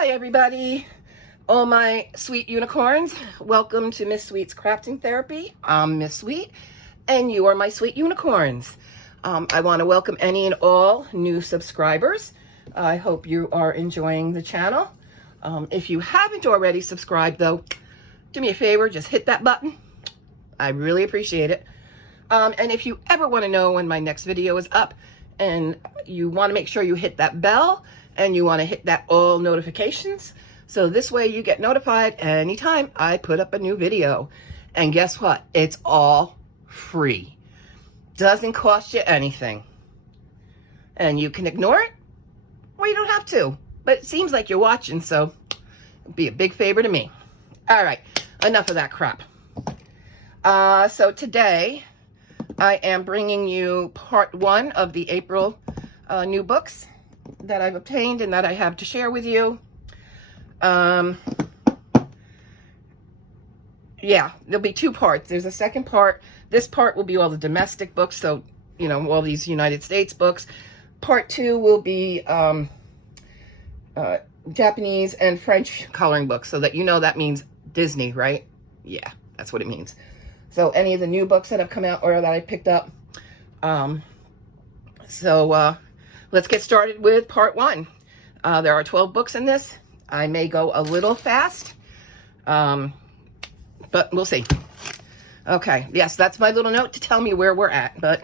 Hi everybody, all my sweet unicorns. Welcome to Miss Sweet's Crafting Therapy. I'm Miss Sweet and you are my sweet unicorns. I want to welcome any and all new subscribers. I hope you are enjoying the channel. If you haven't already subscribed though, do me a favor, just hit that button. I really appreciate it. And if you ever want to know when my next video is up and you want to make sure you hit that bell and you want to hit that all notifications, so this way you get notified anytime I put up a new video. And guess what? It's all free. Doesn't cost you anything. And you can ignore it, or you don't have to. But it seems like you're watching, so it'd be a big favor to me. All right, enough of that crap. So today I am bringing you part 1 of the April new books that I've obtained and that I have to share with you. Yeah, there'll be 2 parts. There's a second part. This part will be all the domestic books, so, you know, all these United States books. Part 2 will be Japanese and French coloring books, so that you know that means Disney, right? Yeah, that's what it means. So any of the new books that have come out or that I picked up. Let's get started with part 1. There are 12 books in this. I may go a little fast, but we'll see. Okay, yes, that's my little note to tell me where we're at, but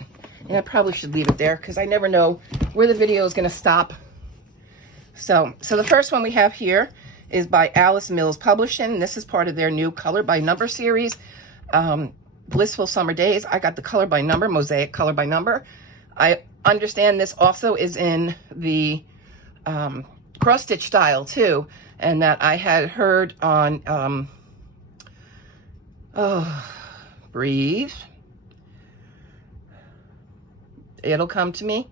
I probably should leave it there because I never know where the video is going to stop. So the first one we have here is by Alice Mills Publishing. This is part of their new Color by Number series. Blissful Summer Days. I got the color by number, mosaic color by number. I understand this also is in the cross stitch style too, and that I had heard on breathe. It'll come to me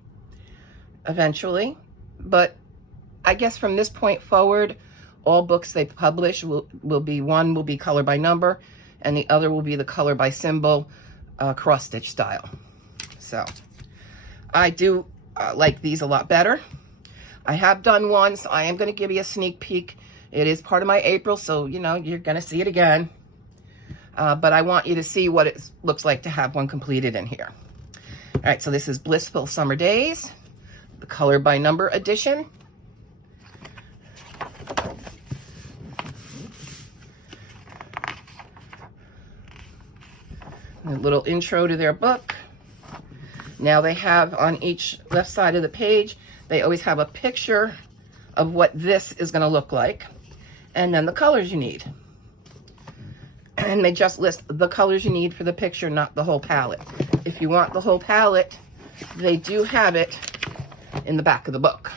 eventually, but I guess from this point forward, all books they publish will be, one will be color by number, and the other will be the color by symbol, cross stitch style. So I do like these a lot better. I have done one, so I am going to give you a sneak peek. It is part of my April, so you know you're going to see it again. But I want you to see what it looks like to have one completed in here. All right, so this is Blissful Summer Days, the color by number edition. A little intro to their book. Now they have on each left side of the page, they always have a picture of what this is going to look like, and then the colors you need. And they just list the colors you need for the picture, not the whole palette. If you want the whole palette, they do have it in the back of the book,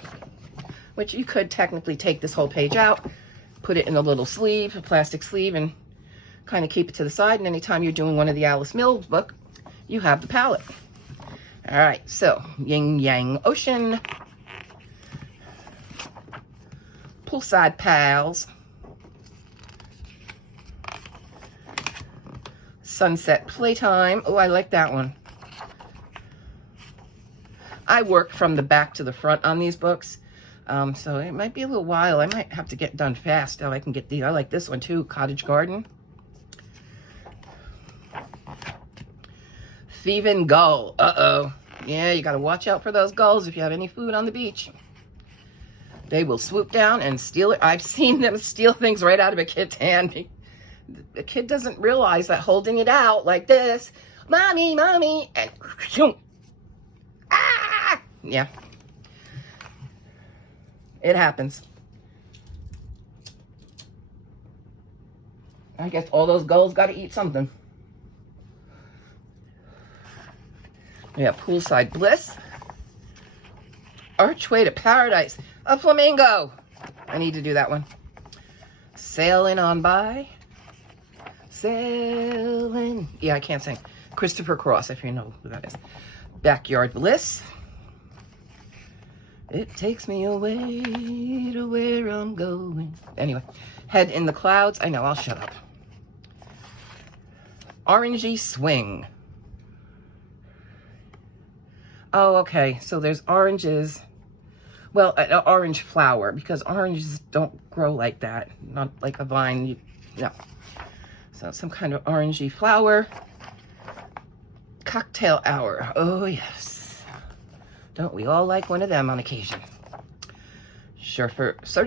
which you could technically take this whole page out, put it in a little sleeve, a plastic sleeve, and kind of keep it to the side, and anytime you're doing one of the Alice Mills book, you have the palette. All right, so Yin Yang Ocean, Poolside Pals, Sunset Playtime. Oh, I like that one. I work from the back to the front on these books, so it might be a little while. I might have to get done fast so I can get these. I like this one too, Cottage Garden. Thieving Gull. Uh-oh. Yeah, you got to watch out for those gulls if you have any food on the beach. They will swoop down and steal it. I've seen them steal things right out of a kid's hand. The kid doesn't realize that holding it out like this, mommy, mommy, and ah! Yeah. It happens. I guess all those gulls got to eat something. We have Poolside Bliss, Archway to Paradise, a flamingo. I need to do that one. Sailing on by, sailing. Yeah, I can't sing. Christopher Cross, if you know who that is. Backyard Bliss. It takes me away to where I'm going. Anyway, Head in the Clouds. I know, I'll shut up. Orangey Swing. Oh, okay, so there's oranges well, an orange flower, because oranges don't grow like that. Not like a vine, no. So some kind of orangey flower. Cocktail hour, oh yes. Don't we all like one of them on occasion? Surfer's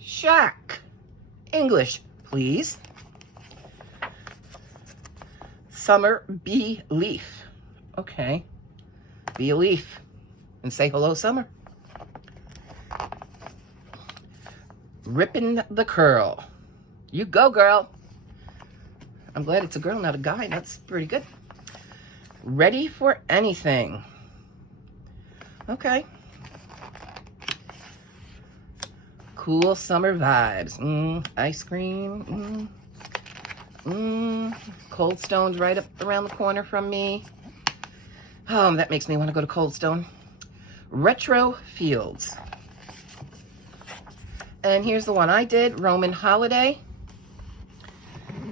Shack. English, please. Summer bee leaf. Okay. Be a leaf and say hello, summer. Rippin' the curl. You go, girl. I'm glad it's a girl, not a guy. That's pretty good. Ready for anything. Okay. Cool summer vibes. Ice cream. Cold Stone's right up around the corner from me. Oh, that makes me want to go to Cold Stone. Retro Fields. And here's the one I did, Roman Holiday.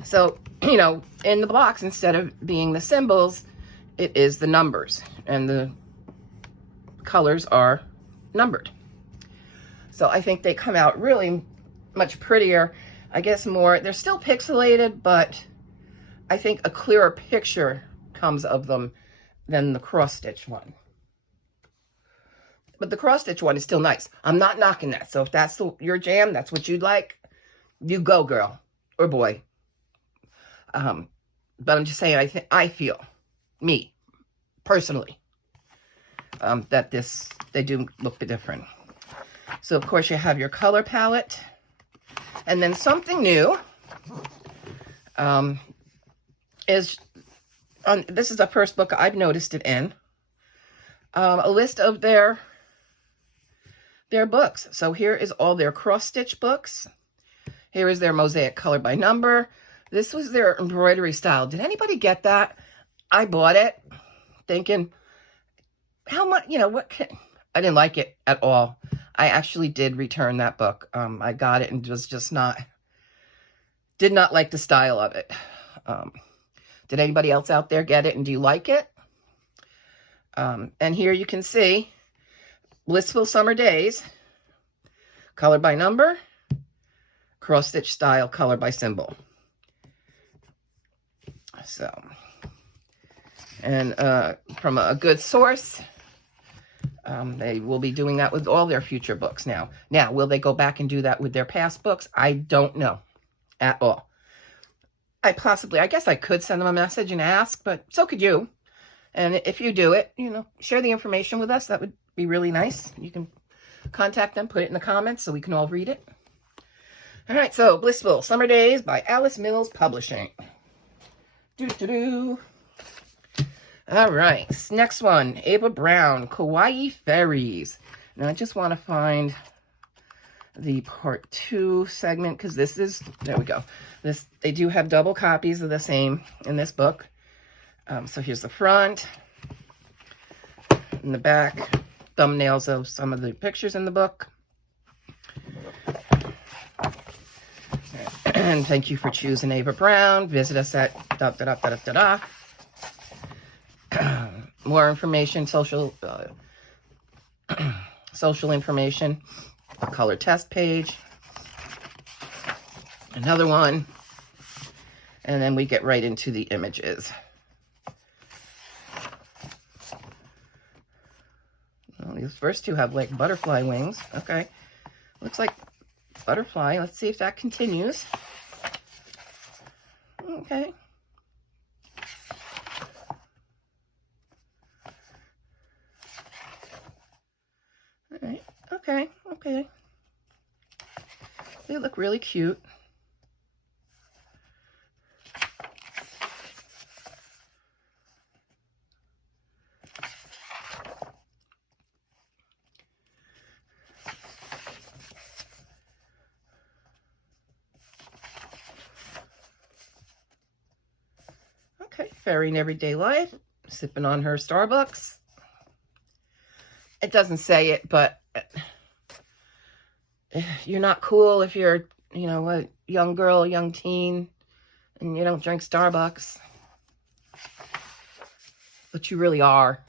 So, you know, in the box, instead of being the symbols, it is the numbers. And the colors are numbered. So I think they come out really much prettier. I guess more, they're still pixelated, but I think a clearer picture comes of them than the cross-stitch one. But the cross-stitch one is still nice. I'm not knocking that. So if that's your jam, that's what you'd like, you go, girl or boy. But I'm just saying, I feel, me, personally, that they do look different. So, of course, you have your color palette. And then something new this is the first book I've noticed it in. A list of their books. So here is all their cross-stitch books. Here is their mosaic color by number. This was their embroidery style. Did anybody get that? I bought it thinking, how much, you know, I didn't like it at all. I actually did return that book. I got it and was just did not like the style of it. Did anybody else out there get it and do you like it? And here you can see Blissful Summer Days, color by number, cross-stitch style, color by symbol. So, and from a good source, they will be doing that with all their future books now. Now, will they go back and do that with their past books? I don't know at all. I guess I could send them a message and ask, but so could you. And if you do it, you know, share the information with us. That would be really nice. You can contact them, put it in the comments so we can all read it. All right, so Blissful Summer Days by Alice Mills Publishing. All right, next one, Ava Brown, Kawaii Fairies. Now I just want to find the part 2 segment because this is, there we go. They do have double copies of the same in this book. So here's the front and the back, thumbnails of some of the pictures in the book. And thank you for choosing Ava Brown. Visit us at more information, social information, a color test page, another one, and then we get right into the images. Well, these first two have like butterfly wings. Okay, looks like butterfly. Let's see if that continues. Okay. All right. Okay. They look really cute. Okay, Fairy in Everyday Life, sipping on her Starbucks. It doesn't say it, but you're not cool if you're, you know, a young girl, young teen, and you don't drink Starbucks. But you really are.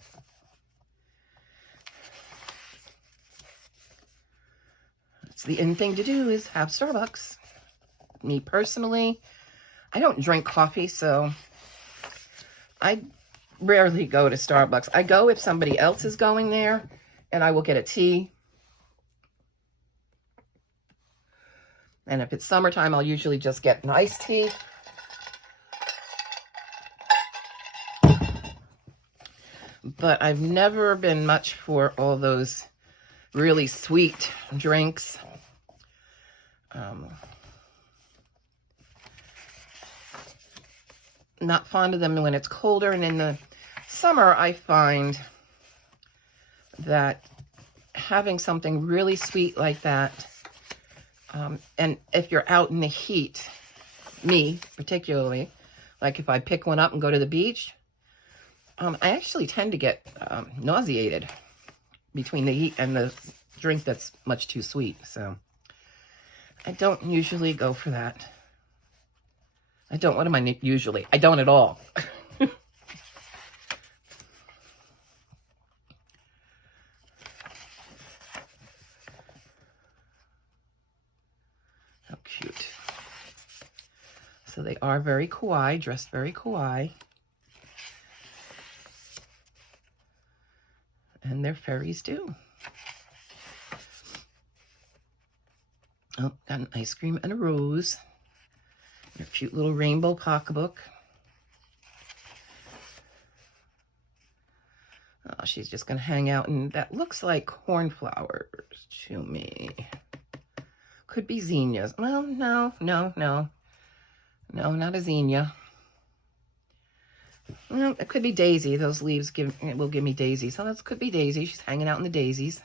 It's the in thing to do is have Starbucks. Me personally, I don't drink coffee, so I rarely go to Starbucks. I go if somebody else is going there, and I will get a tea. And if it's summertime, I'll usually just get an iced tea. But I've never been much for all those really sweet drinks. Not fond of them when it's colder, and in the summer I find that having something really sweet like that, and if you're out in the heat, me particularly, like if I pick one up and go to the beach, I actually tend to get nauseated between the heat and the drink that's much too sweet. So I don't usually go for that. I don't. What am I usually? I don't at all. How cute. So they are very kawaii, dressed very kawaii. And they're fairies too. Oh, got an ice cream and a rose. A cute little rainbow pocketbook. Oh, she's just going to hang out, and that looks like cornflowers to me. Could be zinnias. Well, no. No, not a zinnia. Well, it could be daisy. Those leaves will give me daisy. So that could be daisy. She's hanging out in the daisies.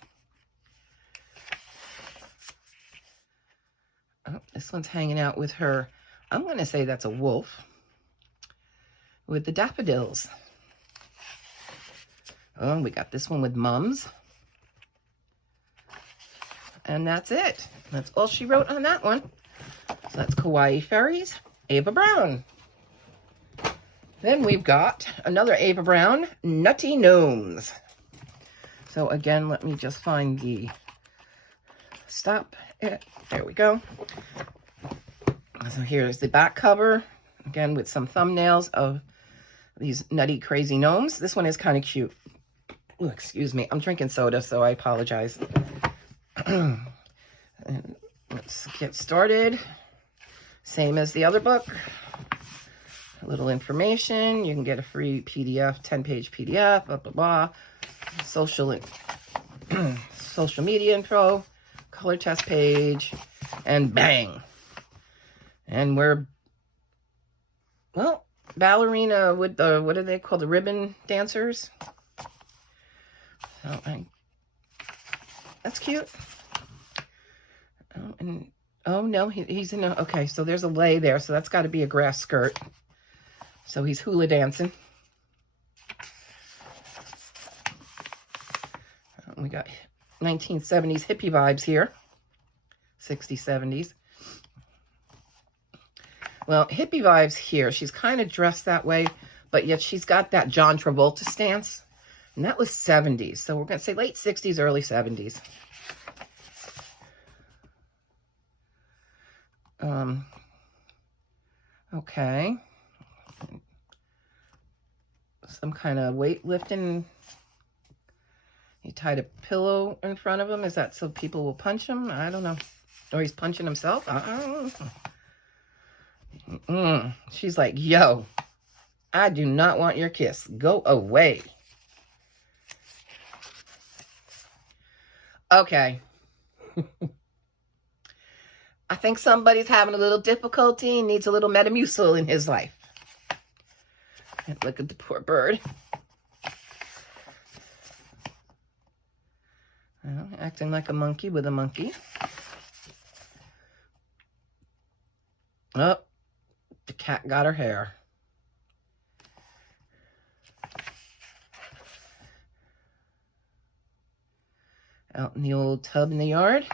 Oh, this one's hanging out with her. I'm going to say that's a wolf with the daffodils. Oh, we got this one with mums. And that's it. That's all she wrote on that one. So that's Kawaii Fairies, Ava Brown. Then we've got another Ava Brown, Nutty Gnomes. So again, let me just find the stop it. There we go. So here's the back cover, again with some thumbnails of these nutty, crazy gnomes. This one is kind of cute. Ooh, excuse me, I'm drinking soda, so I apologize. And let's get started. Same as the other book. A little information. You can get a free PDF, 10-page PDF, blah, blah, blah. Social media info, color test page, and bang. And we're, well, ballerina with the, what do they call, the ribbon dancers? So that's cute. Oh, and oh no, he's in a, okay, so there's a lei there, so that's got to be a grass skirt. So he's hula dancing. We got 1970s hippie vibes here. 60s, 70s. Well, hippie vibes here. She's kind of dressed that way, but yet she's got that John Travolta stance. And that was 70s. So we're going to say late 60s, early 70s. Okay. Some kind of weightlifting. He tied a pillow in front of him. Is that so people will punch him? I don't know. Or he's punching himself? I don't know. She's like, yo, I do not want your kiss. Go away. Okay. I think somebody's having a little difficulty and needs a little Metamucil in his life. And look at the poor bird. Well, acting like a monkey with a monkey. Oh, the cat got her hair. Out in the old tub in the yard.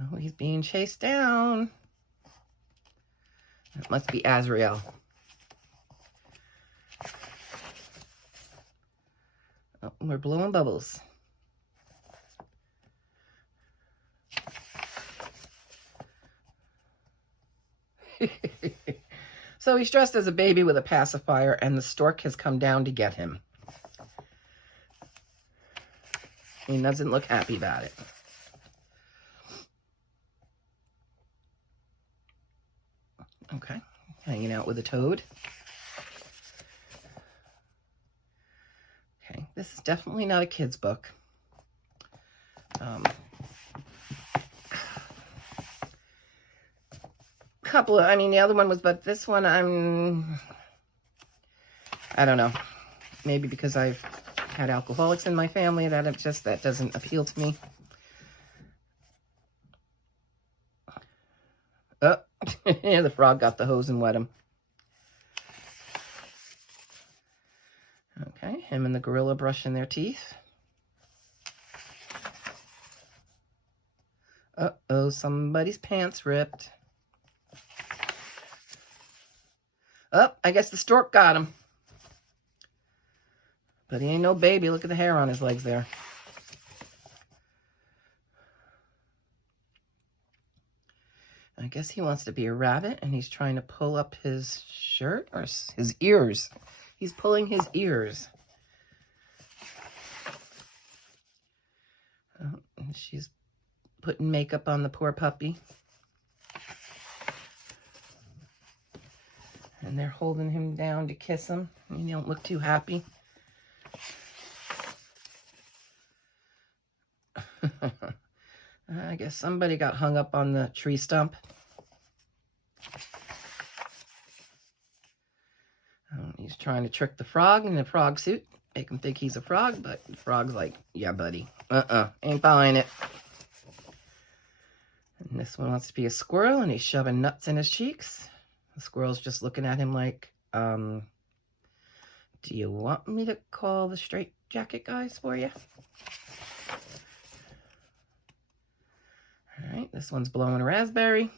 Oh, he's being chased down. That must be Azrael. Oh, we're blowing bubbles. So he's dressed as a baby with a pacifier, and the stork has come down to get him. He doesn't look happy about it. Okay, hanging out with a toad. Okay, this is definitely not a kid's book. Couple of, I mean, the other one was, but this one I don't know. Maybe because I've had alcoholics in my family, that doesn't appeal to me. Oh, the frog got the hose and wet him. Okay, him and the gorilla brushing their teeth. Uh-oh, somebody's pants ripped. Oh, I guess the stork got him. But he ain't no baby. Look at the hair on his legs there. I guess he wants to be a rabbit, and he's trying to pull up his shirt or his ears. He's pulling his ears. Oh, and she's putting makeup on the poor puppy. And they're holding him down to kiss him. You don't look too happy. I guess somebody got hung up on the tree stump. He's trying to trick the frog in the frog suit, make him think he's a frog, but the frog's like, yeah, buddy. Ain't buying it. And this one wants to be a squirrel, and he's shoving nuts in his cheeks. The squirrel's just looking at him like, do you want me to call the straight jacket guys for you? All right, this one's blowing a raspberry.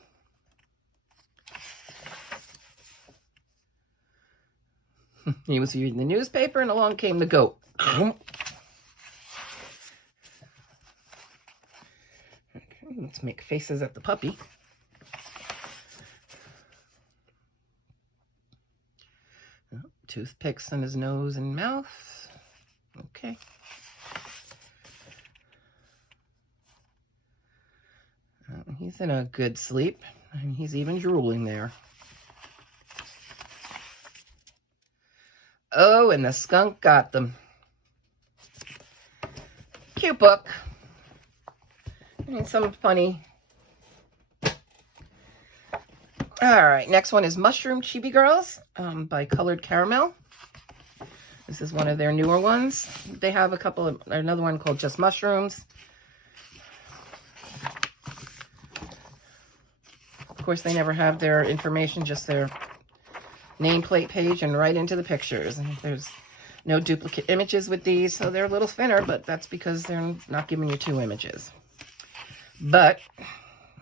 He was reading the newspaper, and along came the goat. Okay, let's make faces at the puppy. Oh, toothpicks in his nose and mouth. Okay. He's in a good sleep, and he's even drooling there. Oh, and the skunk got them. Cute book. And some funny. All right, next one is Mushroom Chibi Girls by Colored Caramel. This is one of their newer ones. They have another one called Just Mushrooms. Of course, they never have their information, just their nameplate page and right into the pictures. And there's no duplicate images with these, so they're a little thinner, but that's because they're not giving you 2 images. But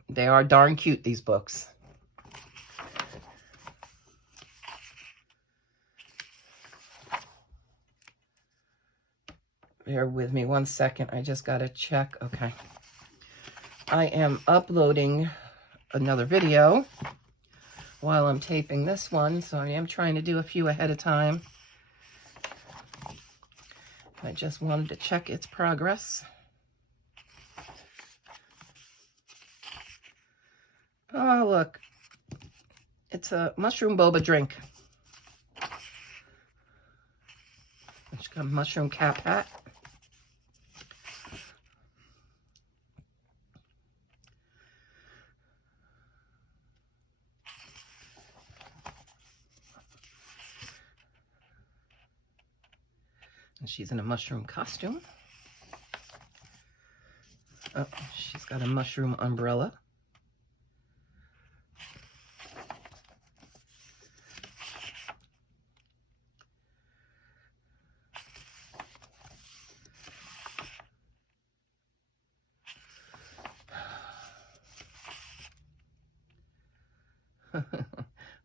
they are darn cute, these books. Bear with me 1 second. I just got to check. Okay. I am uploading another video while I'm taping this one, so I am trying to do a few ahead of time. I just wanted to check its progress. Oh, look. It's a mushroom boba drink. It's got a mushroom cap hat. And she's in a mushroom costume. Oh, she's got a mushroom umbrella.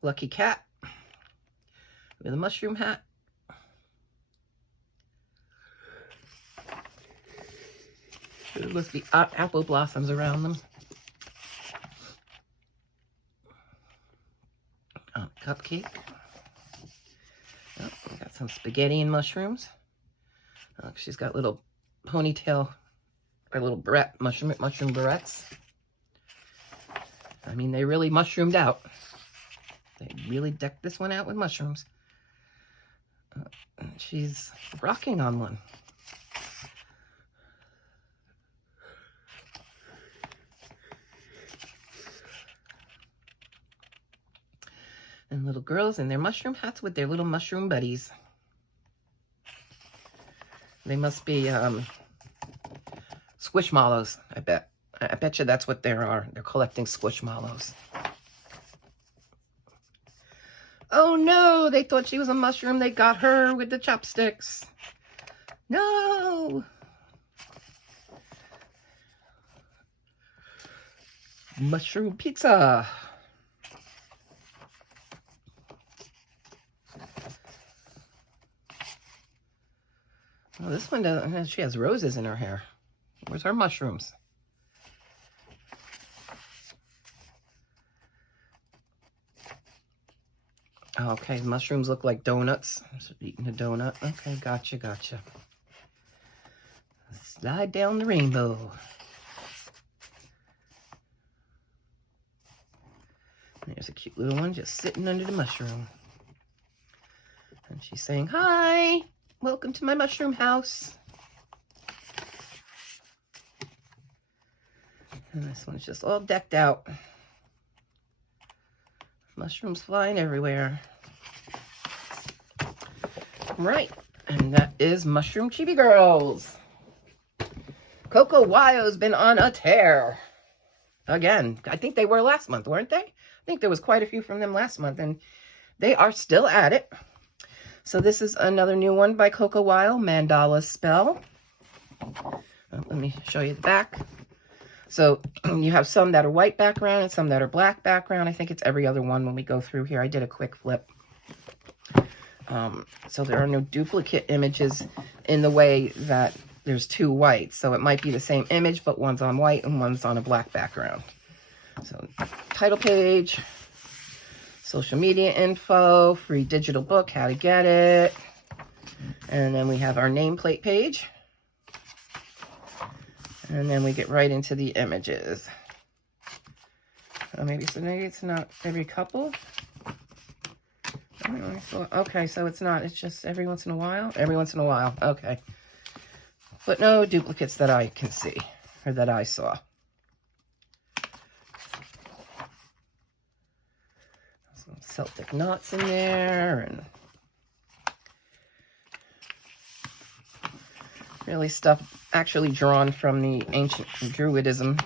Lucky cat with a mushroom hat. There must be apple blossoms around them. Cupcake. Oh, we got some spaghetti and mushrooms. She's got little ponytail or little barrette, mushroom barrettes. I mean, they really mushroomed out. They really decked this one out with mushrooms. And she's rocking on one. And little girls in their mushroom hats with their little mushroom buddies. They must be squishmallows, I bet. I bet you that's what they are. They're collecting squishmallows. Oh no, they thought she was a mushroom. They got her with the chopsticks. No. Mushroom pizza. Oh, this one doesn't. She has roses in her hair. Where's her mushrooms? Okay, mushrooms look like donuts. I'm eating a donut. Okay, gotcha, gotcha. Slide down the rainbow. There's a cute little one just sitting under the mushroom. And she's saying, hi, welcome to my mushroom house. And this one's just all decked out. Mushrooms flying everywhere. Right, and that is Mushroom Chibi Girls. Coco Wild's been on a tear. Again, I think they were last month, weren't they? I think there was quite a few from them last month, and they are still at it. So this is another new one by Coco Wild, Mandalas Spell. Let me show you the back. So you have some that are white background and some that are black background. I think it's every other one when we go through here. I did a quick flip. So there are no duplicate images in the way that there's two whites. So it might be the same image, but one's on white and one's on a black background. So title page, social media info, free digital book, how to get it. And then we have our nameplate page. And then we get right into the images. Maybe it's not every couple. Okay, so it's not. It's just every once in a while? Every once in a while. Okay. But no duplicates that I can see, or that I saw. Some Celtic knots in there, and really stuff actually drawn from the ancient Druidism,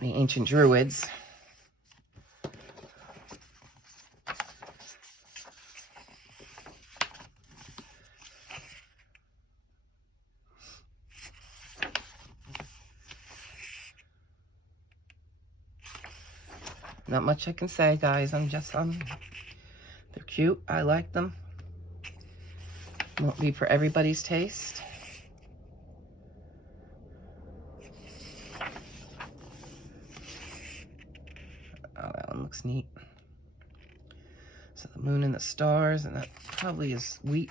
the ancient Druids. Not much I can say, guys. They're cute. I like them. Won't be for everybody's taste. Oh, that one looks neat. So the moon and the stars, and that probably is wheat.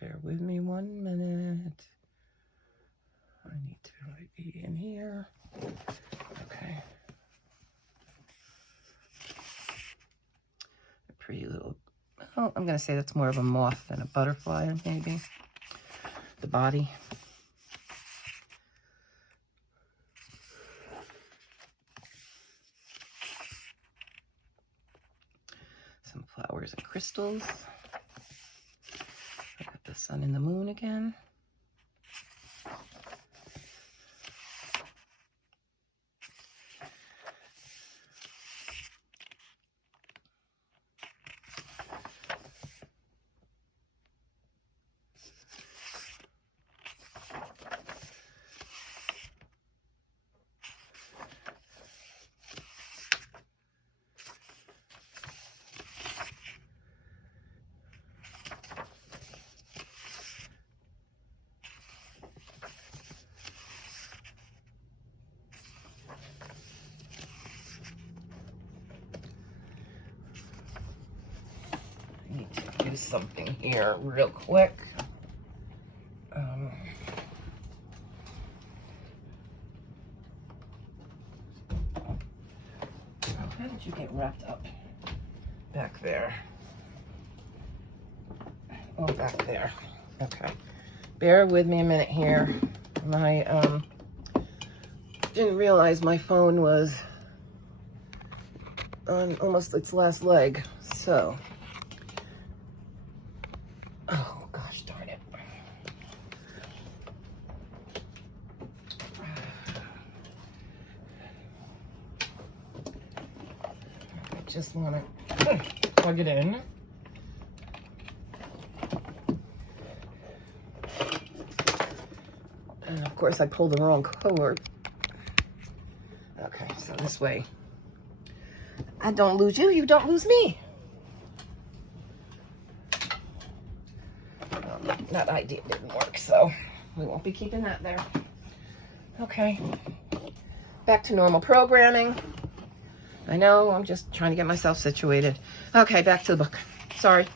Bear with me 1 minute. I need to be in here. Okay. A pretty little, oh, I'm going to say that's more of a moth than a butterfly, maybe. The body. Some flowers and crystals. I got the sun and the moon again. do something here real quick. How did you get wrapped up back there? Oh, back there. Okay. Bear with me a minute here. My, didn't realize my phone was on almost its last leg, so. Oh, gosh darn it. I just want to plug it in. And of course I pulled the wrong cord. Okay, so this way I don't lose you, you don't lose me. That idea didn't work, so we won't be keeping that there. Okay, back to normal programming. I know, I'm just trying to get myself situated. Okay, back to the book. Sorry.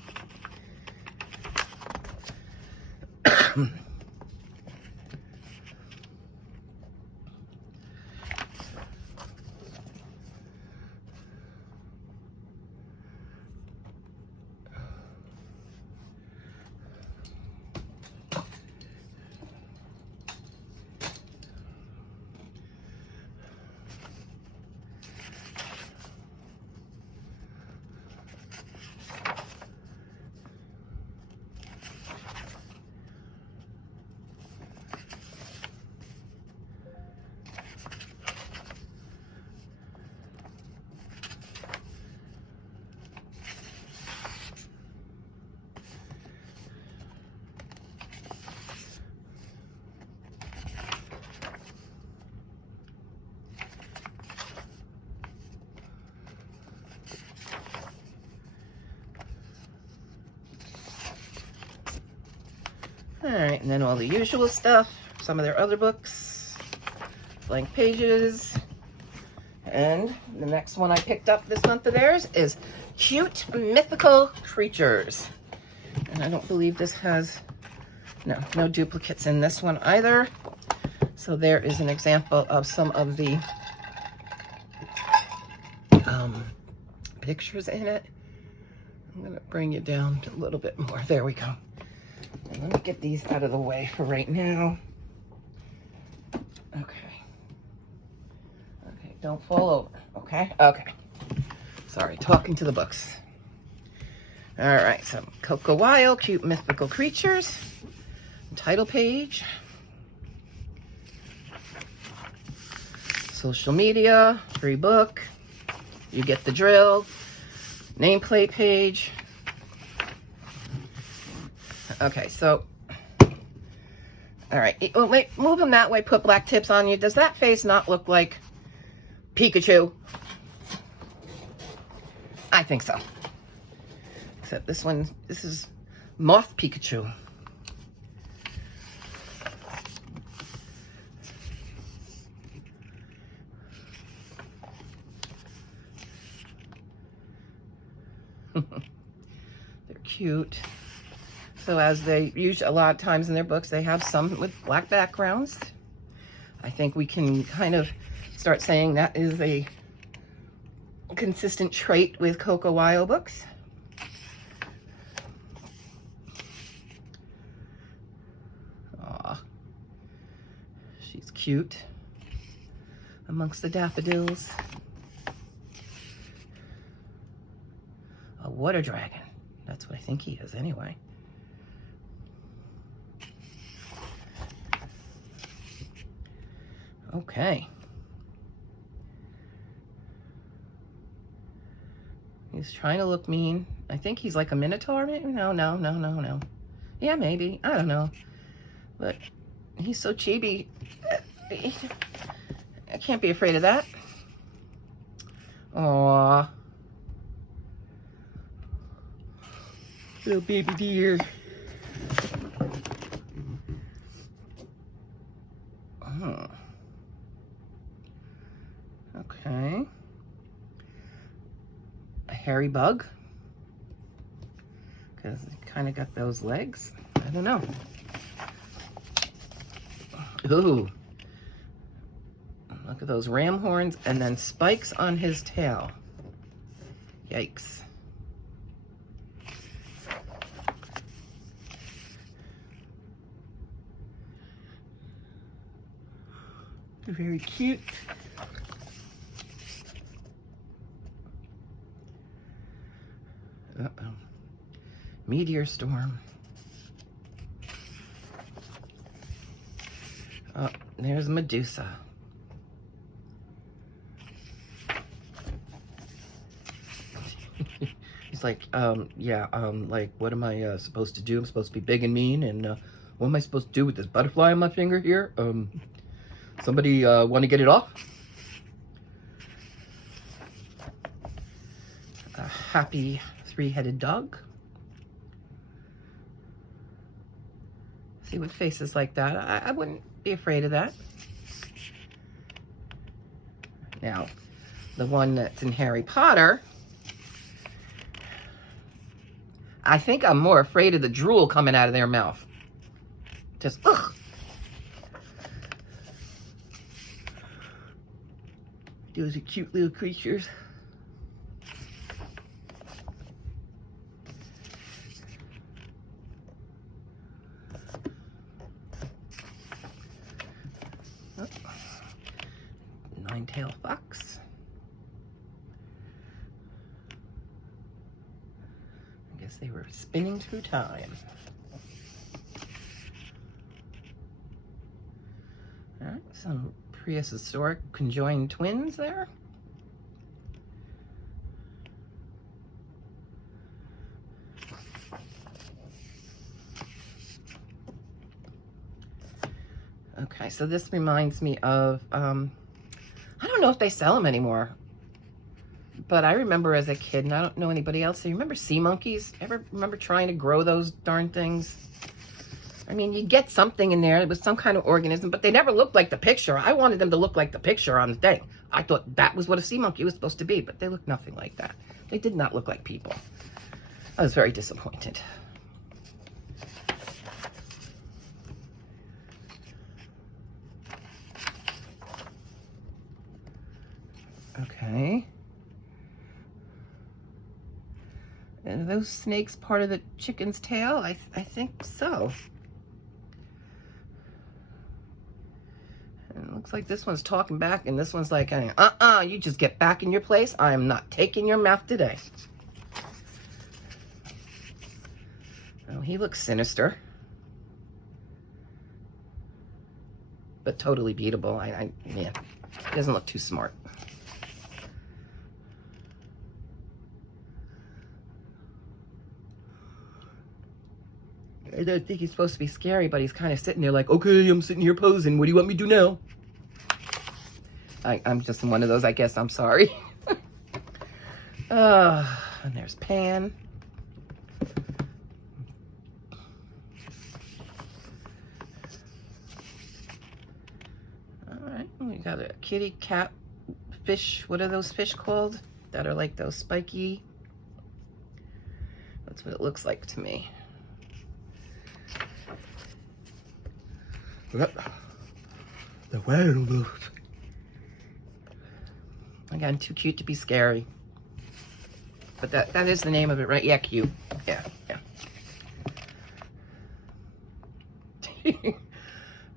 All right, and then all the usual stuff, some of their other books, blank pages. And the next one I picked up this month of theirs is Cute Mythical Creatures. And I don't believe this has, no duplicates in this one either. So there is an example of some of the pictures in it. I'm gonna bring you down a little bit more. There we go. And let me get these out of the way for right now. Okay. Okay, don't fall over, okay? Okay. Sorry, talking to the books. All right, so Coco Wild, Cute Mythical Creatures. Title page. Social media, free book. You get the drill. Nameplate page. Okay, so, all right. Oh, wait, move them that way, put black tips on you. Does that face not look like Pikachu? I think so. Except this one, this is Moth Pikachu. They're cute. So as they use a lot of times in their books, they have some with black backgrounds. I think we can kind of start saying that is a consistent trait with Coco Wild books. Aw, she's cute amongst the daffodils. A water dragon. That's what I think he is anyway. Okay. He's trying to look mean. I think he's like a minotaur. No. Yeah, maybe. I don't know. But he's so chibi. I can't be afraid of that. Aww. Little baby deer. Oh. Okay. A hairy bug. because it kind of got those legs. I don't know. Ooh. Look at those ram horns and then spikes on his tail. Yikes. Very cute. Uh-oh. Meteor storm. Oh, there's Medusa. He's like, like, what am I supposed to do? I'm supposed to be big and mean, and what am I supposed to do with this butterfly on my finger here? Somebody want to get it off? A happy three-headed dog. See what faces like that. I wouldn't be afraid of that. Now, the one that's in Harry Potter, I think I'm more afraid of the drool coming out of their mouth. Just, ugh. Those are cute little creatures. Oh. Nine-tailed fox. I guess they were spinning through time. All right, some prehistoric conjoined twins there. Okay, so this reminds me of, I don't know if they sell them anymore, but I remember as a kid, and I don't know anybody else, so you remember sea monkeys? Ever remember trying to grow those darn things? I mean, you get something in there. It was some kind of organism, but they never looked like the picture. I wanted them to look like the picture on the thing. I thought that was what a sea monkey was supposed to be, but they looked nothing like that. They did not look like people. I was very disappointed. Okay. And are those snakes part of the chicken's tail? I think so. And it looks like this one's talking back, and this one's like, you just get back in your place. I am not taking your mouth today. Oh, he looks sinister. But totally beatable. Yeah, he doesn't look too smart. I don't think he's supposed to be scary, but he's kind of sitting there like, okay, I'm sitting here posing. What do you want me to do now? I'm just one of those, I guess. I'm sorry. And there's Pan. All right, we got a kitty cat fish. What are those fish called? That are like those spiky. That's what it looks like to me. The werewolf. Again, too cute to be scary. But that is the name of it, right? Yeah, cute. Yeah.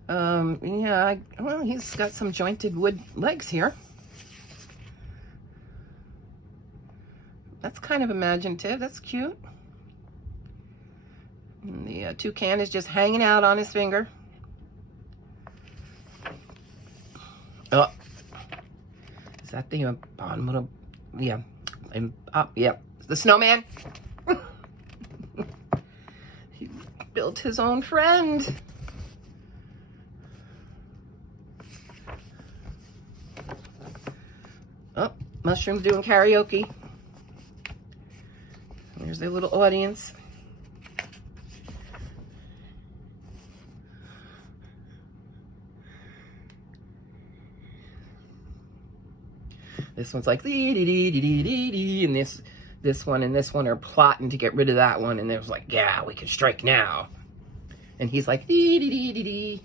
Yeah, well, he's got some jointed wood legs here. That's kind of imaginative. That's cute. And the toucan is just hanging out on his finger. Oh, is that the bottom of the, yeah, yeah, the snowman? He built his own friend. Oh, mushrooms doing karaoke. There's their little audience. This one's like dee dee dee dee dee dee, and this this one and this one are plotting to get rid of that one. And they was like, yeah, we can strike now. And he's like, dee, dee, dee, dee, dee.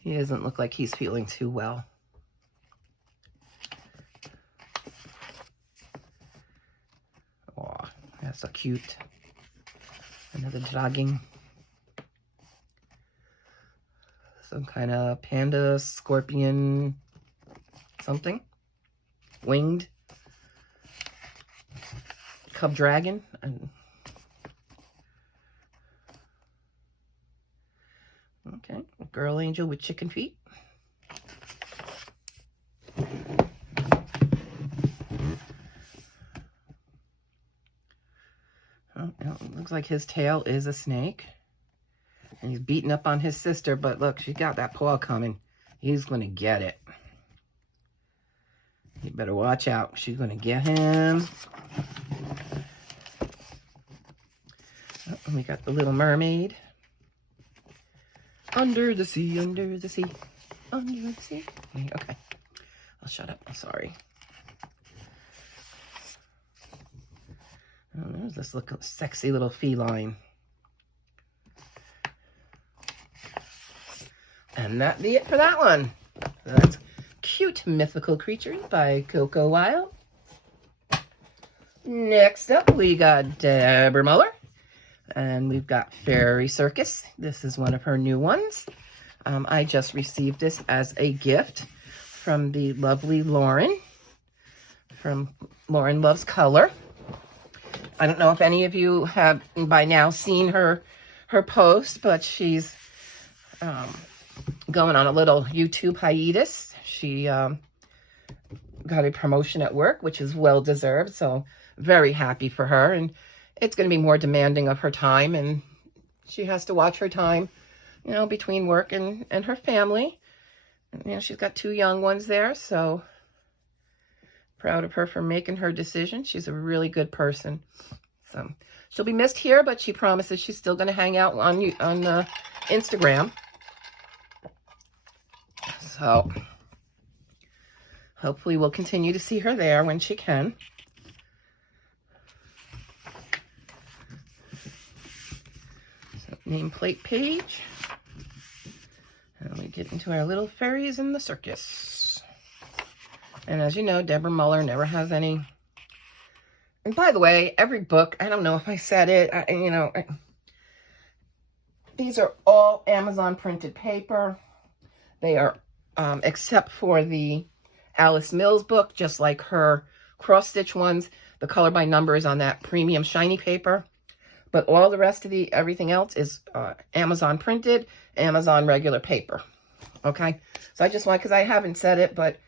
He doesn't look like he's feeling too well. Oh, that's so cute. Another jogging. Some kind of panda, scorpion, something. Winged. Cub dragon. Okay, a girl angel with chicken feet. Oh, it looks like his tail is a snake. And he's beating up on his sister, but look, she's got that paw coming. He's going to get it. You better watch out. She's going to get him. Oh, and we got the Little Mermaid. Under the sea, under the sea, under the sea. Okay, I'll shut up. I'm sorry. Oh, there's this sexy little feline. And that be it for that one. That's Cute Mythical Creatures by Coco Wild. Next up, we got Deborah Muller. And we've got Fairy Circus. This is one of her new ones. I just received this as a gift from the lovely Lauren, from Lauren Loves Color. I don't know if any of you have by now seen her post, but she's going on a little YouTube hiatus. She got a promotion at work, which is well deserved, so very happy for her. And it's going to be more demanding of her time, and she has to watch her time, you know, between work and her family. You know, she's got 2 young ones there, so proud of her for making her decision. She's a really good person. So she'll be missed here, but she promises she's still going to hang out on Instagram. So hopefully we'll continue to see her there when she can. Nameplate page, and we get into our little fairies in the circus. And as you know, Deborah Muller never has any. And by the way, every book, I don't know if I said it, these are all Amazon printed paper. They are, except for the Alice Mills book, just like her cross-stitch ones, the color by number is on that premium shiny paper. But all the rest of everything else is Amazon printed, Amazon regular paper. Okay? So I just want, because I haven't said it, but,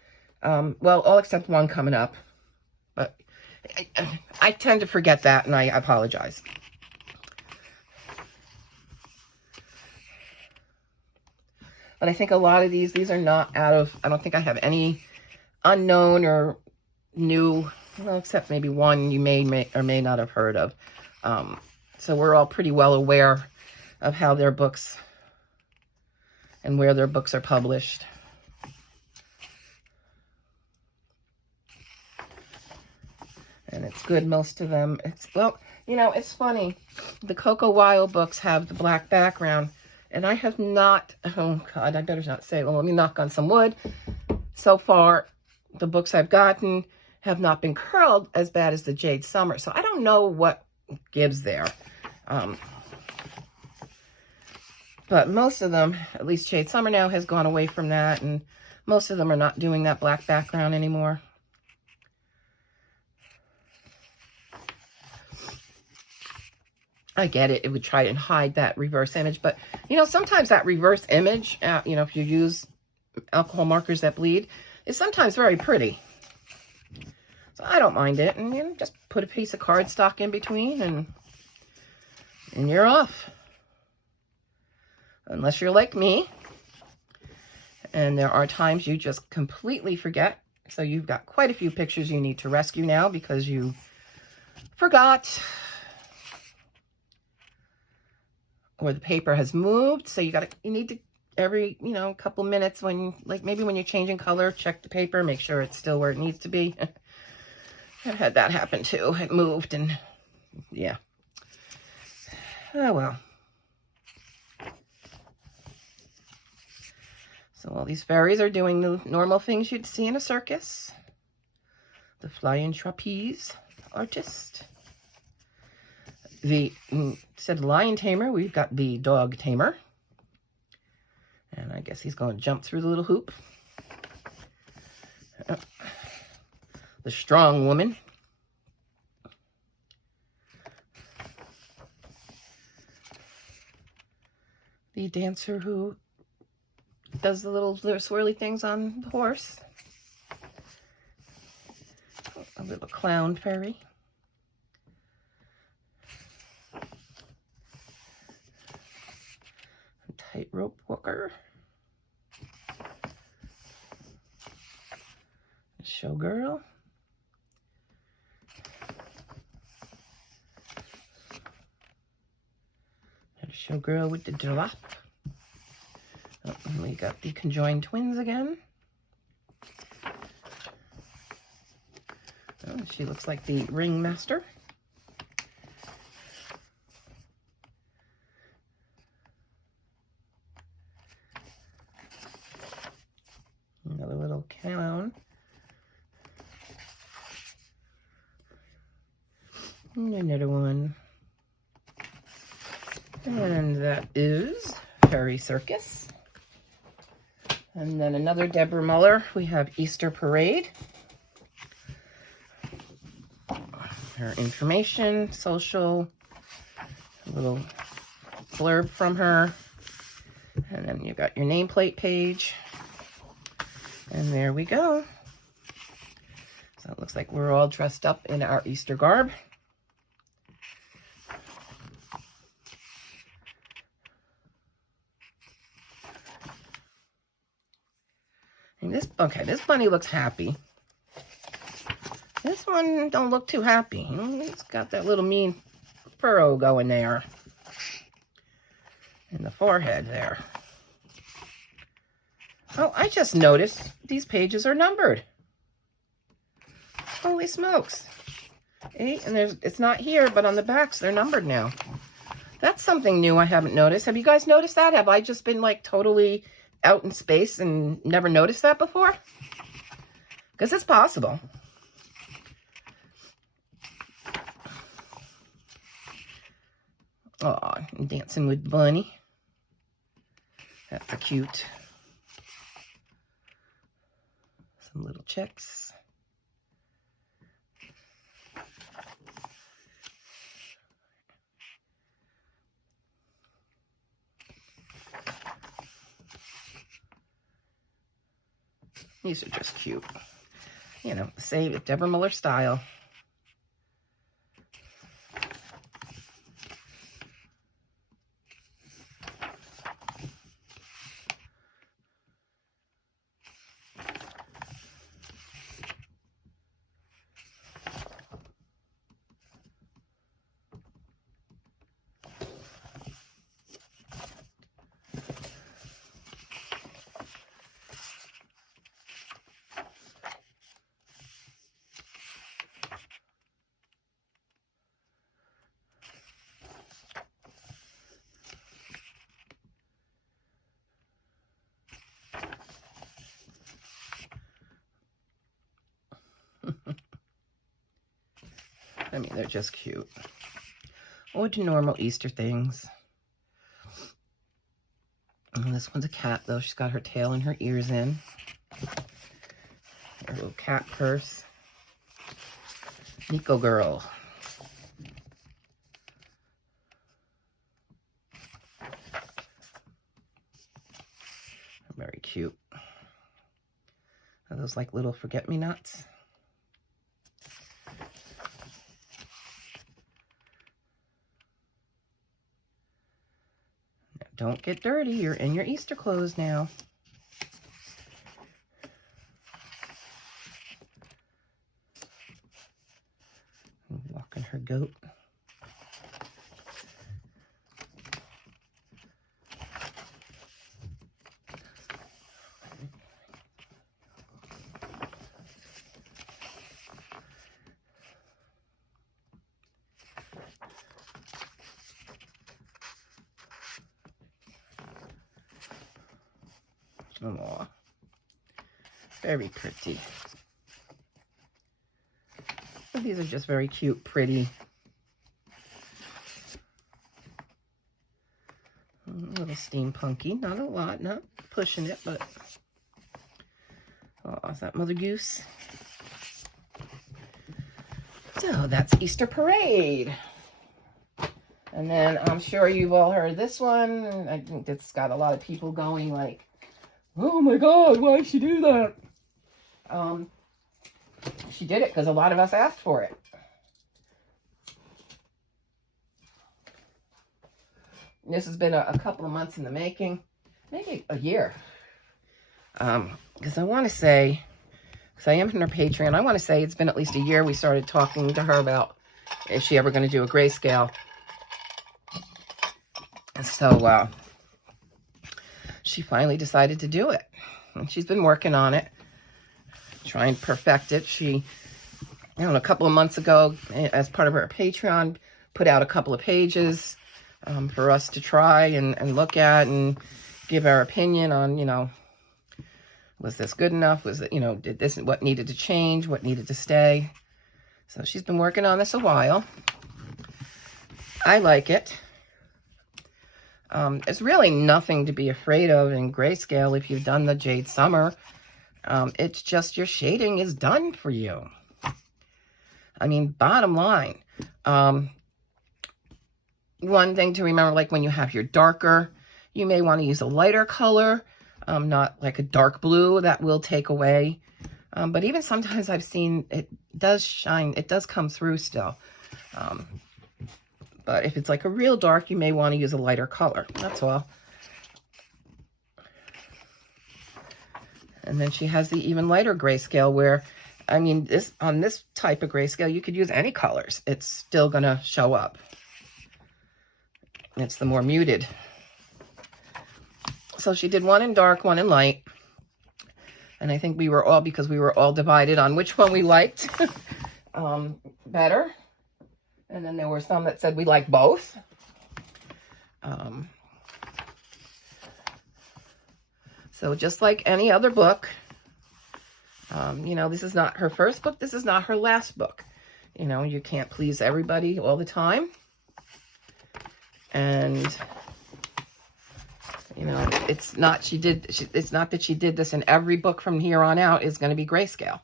well, all except one coming up. But I tend to forget that, and I apologize. But I think a lot of these are not out of, I don't think I have any unknown or new, well, except maybe one you may or may not have heard of. So we're all pretty well aware of how their books and where their books are published. And it's good, most of them. Well, you know, it's funny. The Coco Wild books have the black background. And I have not, oh God, I better not say, well, let me knock on some wood. So far, the books I've gotten have not been curled as bad as the Jade Summer. So I don't know what gives there. But most of them, at least Jade Summer now has gone away from that, and most of them are not doing that black background anymore. I get it. It would try and hide that reverse image, but you know, sometimes that reverse image, you know, if you use alcohol markers that bleed, is sometimes very pretty. So I don't mind it, and you know, just put a piece of cardstock in between, and you're off. Unless you're like me, and there are times you just completely forget. So you've got quite a few pictures you need to rescue now because you forgot. or the paper has moved. So you need to every, couple minutes when, like maybe when you're changing color, check the paper, make sure it's still where it needs to be. I've had that happen too. It moved and yeah. Oh well. So all these fairies are doing the normal things you'd see in a circus. The flying trapeze artist. Instead of lion tamer, we've got the dog tamer. And I guess he's going to jump through the little hoop. The strong woman. The dancer who does the little swirly things on the horse. A little clown fairy. A tightrope walker. A showgirl. And a showgirl with the drop. Oh, and we got the conjoined twins again. Oh, she looks like the ringmaster. Another little clown. And another one. And that is Fairy Circus. And then another Deborah Muller. We have Easter Parade. Her information, social, a little blurb from her. And then you got your nameplate page. And there we go. So it looks like we're all dressed up in our Easter garb. And this bunny looks happy. This one don't look too happy. It's got that little mean furrow going there. In the forehead there. Oh, I just noticed these pages are numbered. Holy smokes. 8, and it's not here, but on the backs they're numbered now. That's something new I haven't noticed. Have you guys noticed that? Have I just been like totally out in space and never noticed that before? Because it's possible. Oh, I'm dancing with Bunny. That's a cute. Some little chicks. These are just cute. Same Deborah Muller style. I mean, they're just cute. Or to normal Easter things. And this one's a cat, though. She's got her tail and her ears in. Her little cat purse. Nico girl. Very cute. Are those like little forget-me-nots? Don't get dirty. You're in your Easter clothes now. Walking her goat. Aw. Very pretty. These are just very cute, pretty. A little steampunky. Not a lot, not pushing it, but... Oh, is that Mother Goose? So, that's Easter Parade. And then I'm sure you've all heard this one. I think it's got a lot of people going like, oh my God, why'd she do that? She did it because a lot of us asked for it. This has been a couple of months in the making, maybe a year. Because I want to say, because I am in her Patreon, I want to say it's been at least a year we started talking to her about is she ever going to do a grayscale. So she finally decided to do it. And she's been working on it, trying to perfect it. She, I don't know, a couple of months ago, as part of her Patreon, put out a couple of pages for us to try and look at and give our opinion on, you know, was this good enough? Was it, you know, did this, what needed to change? What needed to stay? So she's been working on this a while. I like it. It's really nothing to be afraid of in grayscale if you've done the Jade Summer. It's just your shading is done for you. I mean, bottom line. One thing to remember, like when you have your darker, you may want to use a lighter color, not like a dark blue. That will take away. But even sometimes I've seen it does shine. It does come through still. But if it's like a real dark, you may want to use a lighter color. That's all. And then she has the even lighter grayscale where, I mean, this on this type of grayscale, you could use any colors. It's still going to show up. It's the more muted. So she did one in dark, one in light. And I think we were all, because we were all divided on which one we liked better. And then there were some that said we like both. So just like any other book, you know, this is not her first book. This is not her last book. You know, you can't please everybody all the time. And, you know, it's not it's not that she did this in every book from here on out is going to be grayscale.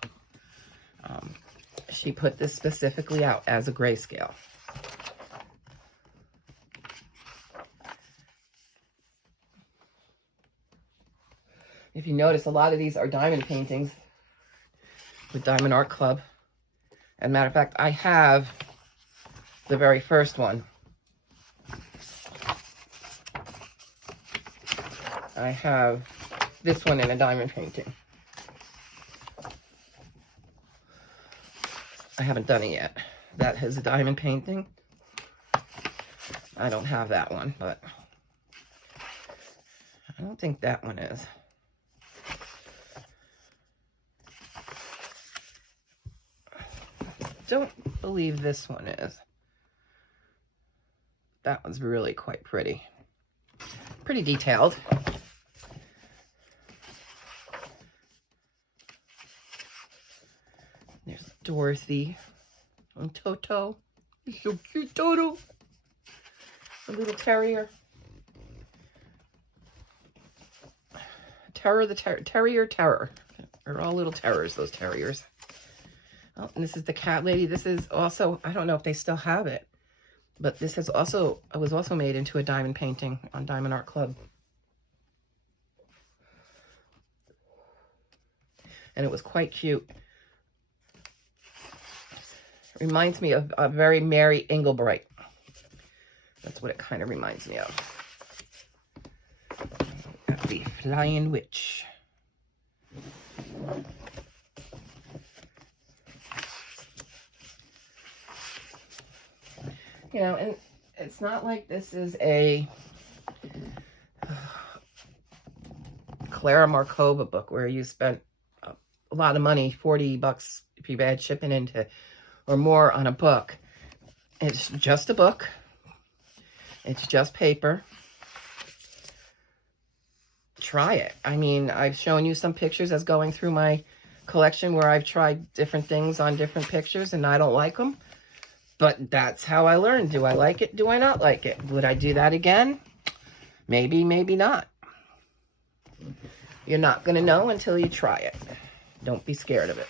She put this specifically out as a grayscale. If you notice, a lot of these are diamond paintings with Diamond Art Club. And matter of fact, I have the very first one. I have this one in a diamond painting. I haven't done it yet. That is a diamond painting. I don't have that one, but I don't think that one is. Don't believe this one is. That one's really quite pretty. Pretty detailed. There's Dorothy and Toto. He's so cute, Toto. A little terrier. Terrier Terror. They're all little terrors, those terriers. Oh, and this is the cat lady. This is also, I don't know if they still have it, but this was also made into a diamond painting on Diamond Art Club. And it was quite cute. Reminds me of a very Mary Englebright. That's what it kind of reminds me of. Got the Flying Witch. You know, and it's not like this is a Clara Markova book where you spent a lot of money, $40 if you had shipping into, or more on a book. It's just a book. It's just paper. try it. I mean, I've shown you some pictures as going through my collection where I've tried different things on different pictures and I don't like them. But that's how I learned. Do I like it? Do I not like it? Would I do that again? Maybe, maybe not. You're not going to know until you try it. Don't be scared of it.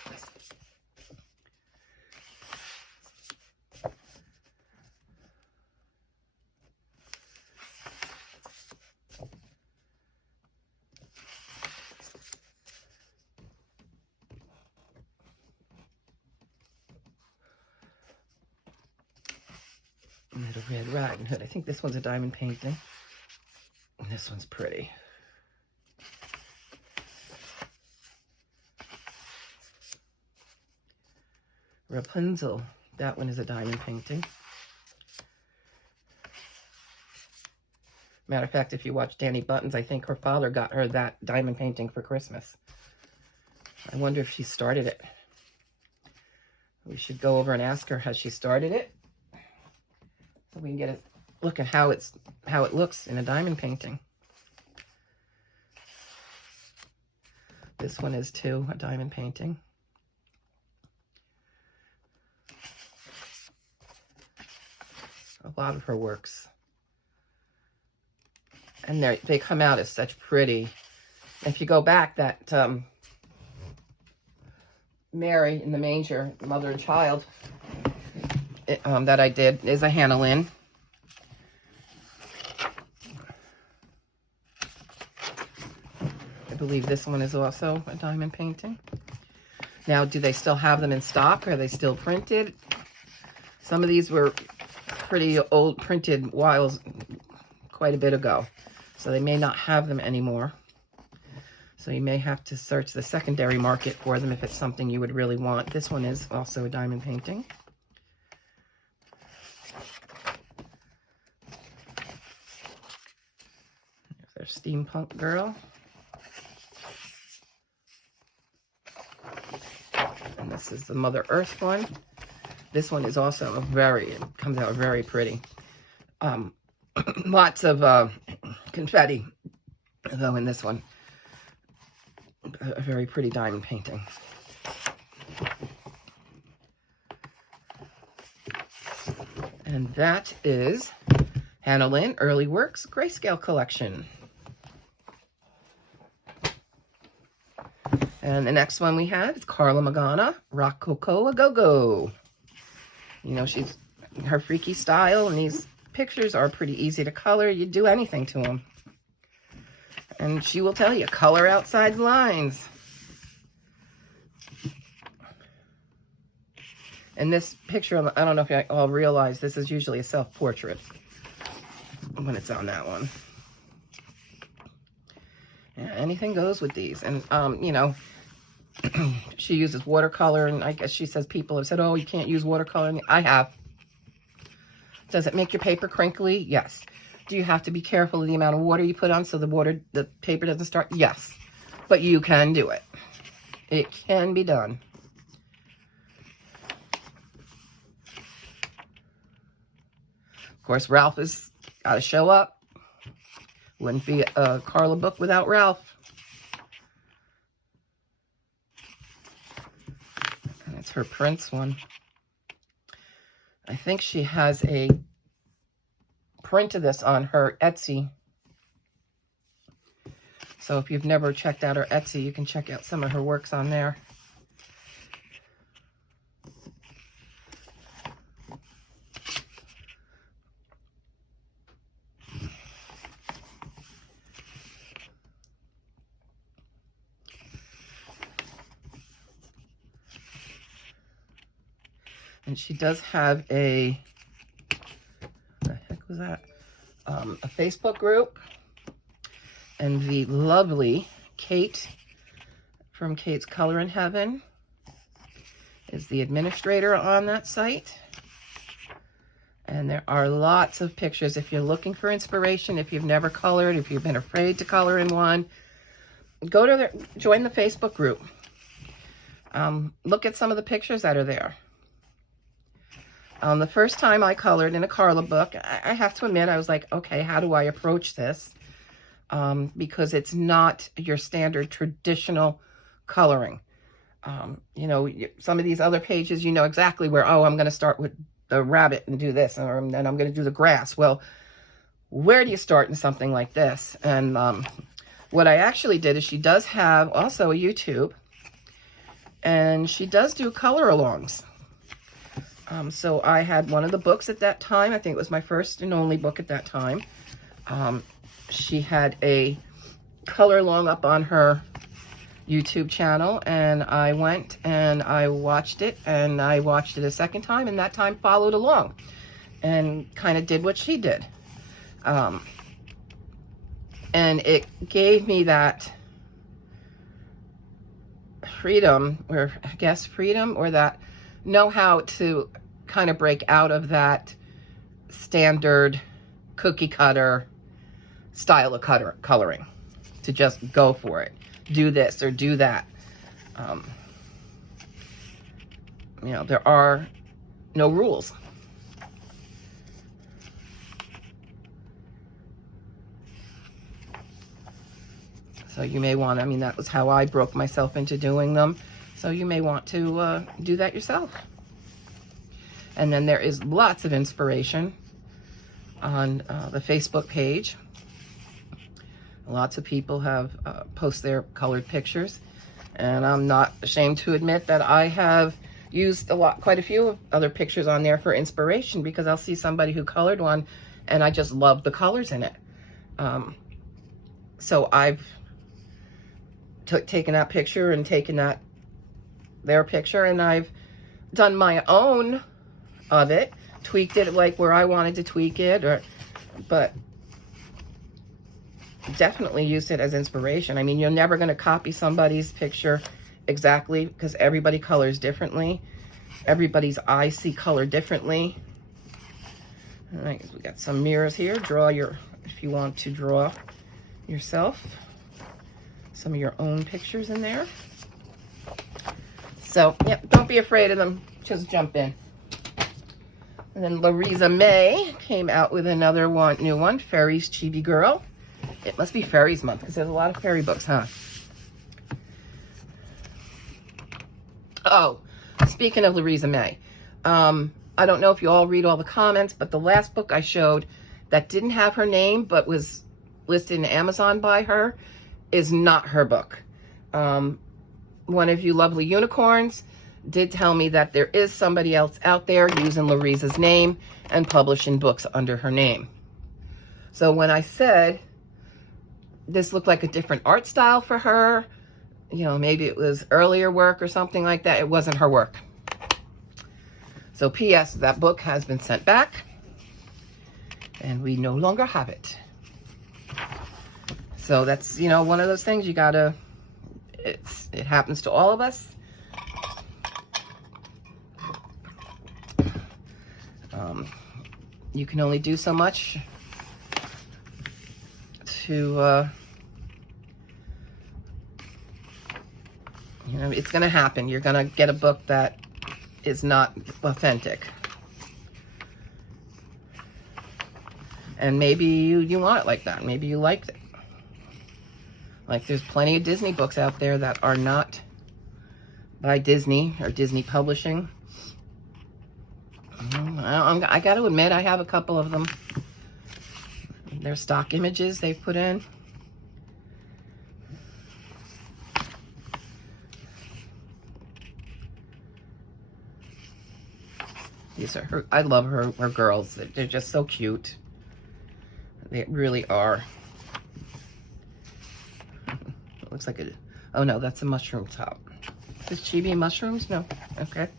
Little Red Riding Hood. I think this one's a diamond painting. And this one's pretty. Rapunzel. That one is a diamond painting. Matter of fact, if you watch Danny Buttons, I think her father got her that diamond painting for Christmas. I wonder if she started it. We should go over and ask her, has she started it? So we can get a look at how it looks in a diamond painting. This one is too a diamond painting. A lot of her works. And they come out as such pretty. If you go back, that Mary in the manger, mother and child, that I did is a Hannah Lynn. I believe this one is also a diamond painting. Now, do they still have them in stock? Are they still printed? Some of these were pretty old, printed whiles quite a bit ago. So they may not have them anymore. So you may have to search the secondary market for them if it's something you would really want. This one is also a diamond painting. There's our steampunk girl. And this is the Mother Earth one. This one is also it comes out very pretty. Lots of confetti, though, in this one. A very pretty diamond painting. And that is Hannah Lynn Early Works Grayscale Collection. And the next one we have is Carla Magana, Rock Coco a Go-Go. You know, her freaky style, and these pictures are pretty easy to color. You do anything to them. And she will tell you, color outside the lines. And this picture, I don't know if you all realize, this is usually a self-portrait when it's on that one. Yeah, anything goes with these. And, you know, she uses watercolor, and I guess she says people have said, oh, you can't use watercolor. I have. Does it make your paper crinkly? Yes. Do you have to be careful of the amount of water you put on so the paper doesn't start? Yes. But you can do it. It can be done. Of course, Ralph has got to show up. Wouldn't be a Carla book without Ralph. And it's her Prince one. I think she has a print of this on her Etsy. So if you've never checked out her Etsy, you can check out some of her works on there. And she does have a, what the heck was that? A Facebook group. And the lovely Kate from Kate's Color in Heaven is the administrator on that site. And there are lots of pictures. If you're looking for inspiration, if you've never colored, if you've been afraid to color in one, go to join the Facebook group. Look at some of the pictures that are there. The first time I colored in a Carla book, I have to admit, I was like, okay, how do I approach this? because it's not your standard traditional coloring. You know, some of these other pages, you know exactly where, oh, I'm going to start with the rabbit and do this, and then I'm going to do the grass. Well, where do you start in something like this? And what I actually did is she does have also a YouTube, and she does do color alongs. So I had one of the books at that time. I think it was my first and only book at that time. She had a color along up on her YouTube channel, and I went and I watched it, and I watched it a second time, and that time followed along and kind of did what she did. And it gave me that freedom, or I guess freedom, or that know-how to kind of break out of that standard cookie cutter style of coloring, to just go for it. Do this or do that. You know, there are no rules. So you may want, I mean, that was how I broke myself into doing them. So you may want to do that yourself. And then there is lots of inspiration on the Facebook page. Lots of people have post their colored pictures, and I'm not ashamed to admit that I have used quite a few other pictures on there for inspiration, because I'll see somebody who colored one and I just love the colors in it. So I've taken that picture and taken their picture, and I've done my own of it, tweaked it like where I wanted to tweak it, but definitely used it as inspiration. I mean, you're never going to copy somebody's picture exactly, because everybody colors differently. Everybody's eyes see color differently. All right, we got some mirrors here. If you want to draw yourself some of your own pictures in there. So, yeah, don't be afraid of them. Just jump in. And then Louisa May came out with another new one, Fairies Chibi Girl. It must be Fairies Month, because there's a lot of fairy books, huh? Oh, speaking of Louisa May, I don't know if you all read all the comments, but the last book I showed that didn't have her name but was listed in Amazon by her is not her book. One of you lovely unicorns did tell me that there is somebody else out there using Louisa's name and publishing books under her name. So when I said this looked like a different art style for her, you know, maybe it was earlier work or something like that, it wasn't her work. So P.S., that book has been sent back, and we no longer have it. So that's, you know, one of those things you gotta, it happens to all of us. You can only do so much to, you know, it's going to happen. You're going to get a book that is not authentic. And maybe you want it like that. Maybe you liked it. Like, there's plenty of Disney books out there that are not by Disney or Disney Publishing. I got to admit, I have a couple of them. They're stock images they've put in. These are her. I love her girls. They're just so cute. They really are. It looks like oh no, that's a mushroom top. Is Chibi mushrooms? No. Okay.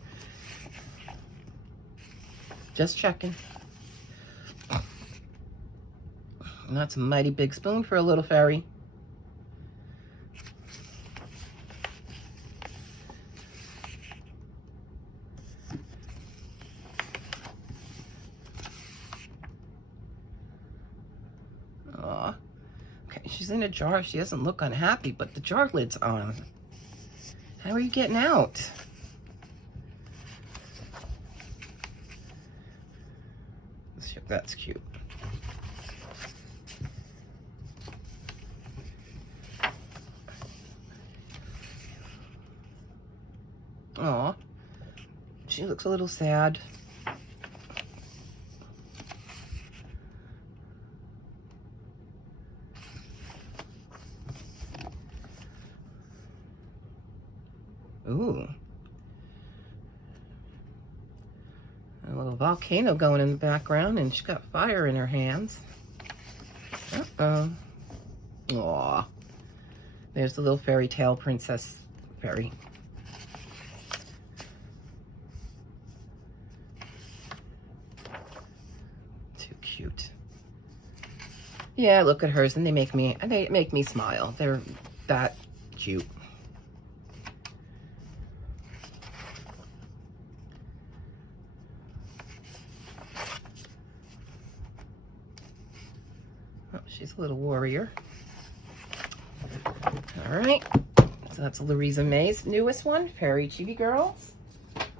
Just checking. And that's a mighty big spoon for a little fairy. Aw. Okay, she's in a jar. She doesn't look unhappy, but the jar lid's on. How are you getting out? That's cute. Aw. She looks a little sad. Ooh. A little volcano going in the background, and she's got fire in her hands. Uh-oh. Aw. There's the little fairy tale princess fairy. Too cute. Yeah, look at hers, and they make me smile. They're that cute. Oh, she's a little warrior. All right, so that's Louisa May's newest one, Fairy Chibi Girls.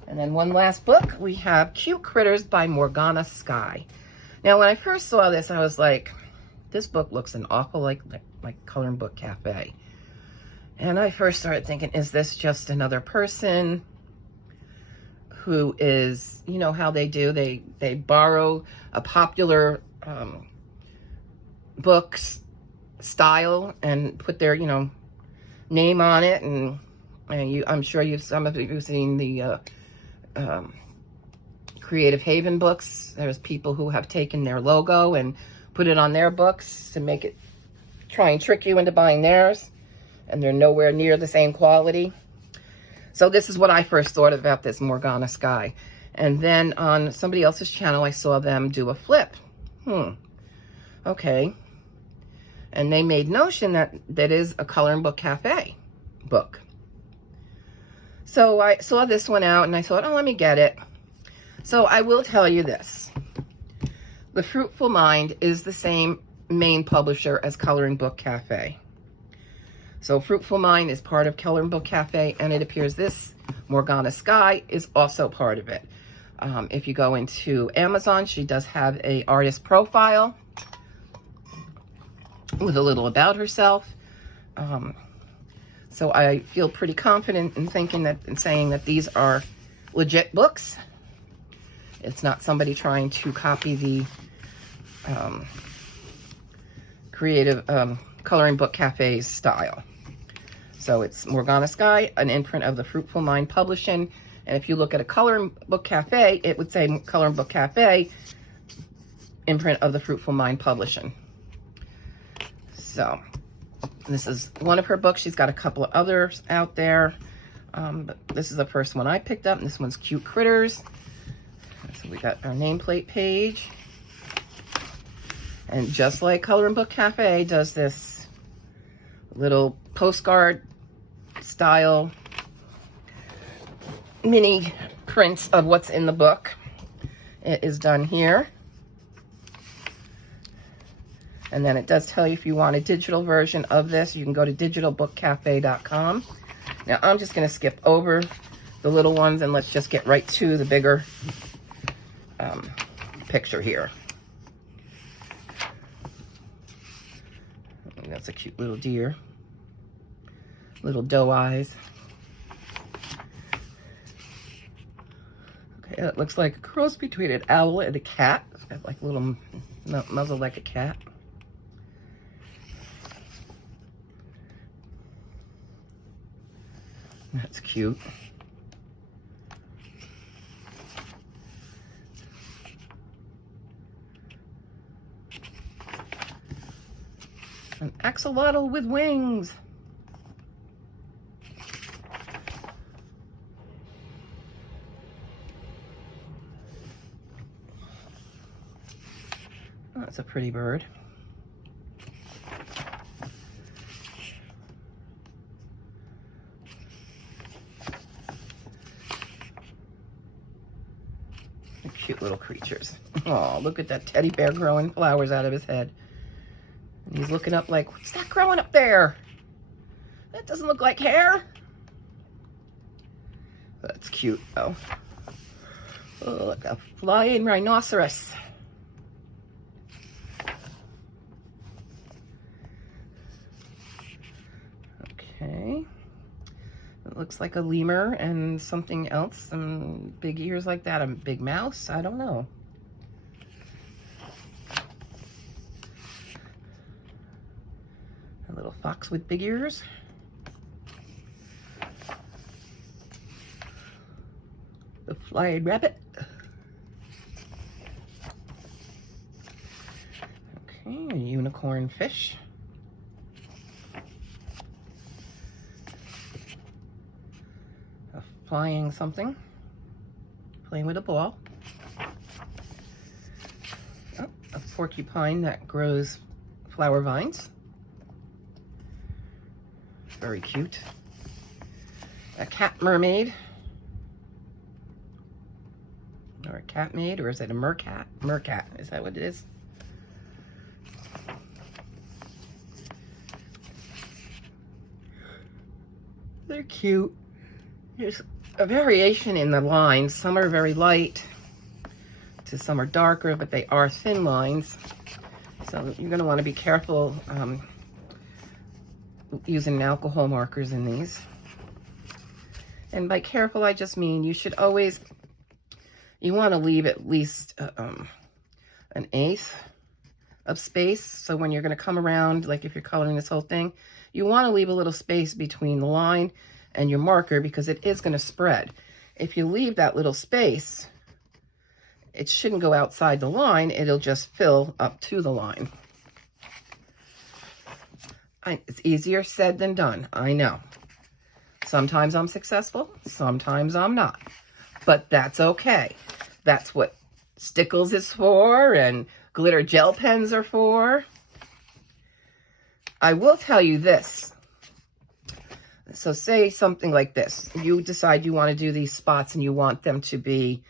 And then one last book, we have Cute Critters by Morgana Sky. Now, when I first saw this, I was like, this book looks an awful like Coloring Book Cafe. And I first started thinking, is this just another person who is, you know how they do, they borrow a popular book's style and put their, you know, name on it, and I'm sure some of you have seen the Creative Haven books. There's people who have taken their logo and put it on their books to make it, try and trick you into buying theirs, and they're nowhere near the same quality. So this is what I first thought about this Morgana Sky. And then on somebody else's channel, I saw them do a flip. Okay. And they made notion that is a Coloring Book Cafe book. So I saw this one out and I thought, oh, let me get it. So I will tell you this. The Fruitful Mind is the same main publisher as Coloring Book Cafe. So Fruitful Mind is part of Coloring Book Cafe, and it appears this Morgana Sky is also part of it. If you go into Amazon, she does have a artist profile with a little about herself. So I feel pretty confident in thinking that, in saying that these are legit books. It's not somebody trying to copy the Creative Coloring Book Cafe's style. So it's Morgana Sky, an imprint of the Fruitful Mind Publishing. And if you look at a Coloring Book Cafe, it would say Coloring Book Cafe, imprint of the Fruitful Mind Publishing. So this is one of her books. She's got a couple of others out there. But this is the first one I picked up, and this one's Cute Critters. So we got our nameplate page. And just like Coloring Book Cafe does this little postcard style mini prints of what's in the book, it is done here. And then it does tell you if you want a digital version of this, you can go to digitalbookcafe.com. Now I'm just going to skip over the little ones and let's just get right to the bigger picture here. That's a cute little deer. Little doe eyes. Okay, it looks like a cross between an owl and a cat. It's got like a little muzzle like a cat. That's cute. An axolotl with wings. Oh, that's a pretty bird. Cute little creatures. Oh, look at that teddy bear growing flowers out of his head. And he's looking up like, what's that growing up there? That doesn't look like hair. That's cute, though. Oh, look, a flying rhinoceros. Okay. looks like a lemur and something else, some big ears like that, a big mouse, I don't know. A little fox with big ears. The flying rabbit. Okay, a unicorn fish. A flying something. Playing with a ball. Oh, a porcupine that grows flower vines. Very cute. A cat mermaid. Or a cat maid, or is it a mercat? Mercat, is that what it is? They're cute. There's a variation in the lines. Some are very light, to some are darker, but they are thin lines. So you're going to want to be careful using alcohol markers in these. And by careful, I just mean you should always, you want to leave at least an 1/8 of space. So when you're going to come around, like if you're coloring this whole thing, you want to leave a little space between the line and your marker because it is going to spread. If you leave that little space, it shouldn't go outside the line. It'll just fill up to the line. It's easier said than done, I know. Sometimes I'm successful, sometimes I'm not. But that's okay. That's what Stickles is for and glitter gel pens are for. I will tell you this. So say something like this. You decide you want to do these spots and you want them to be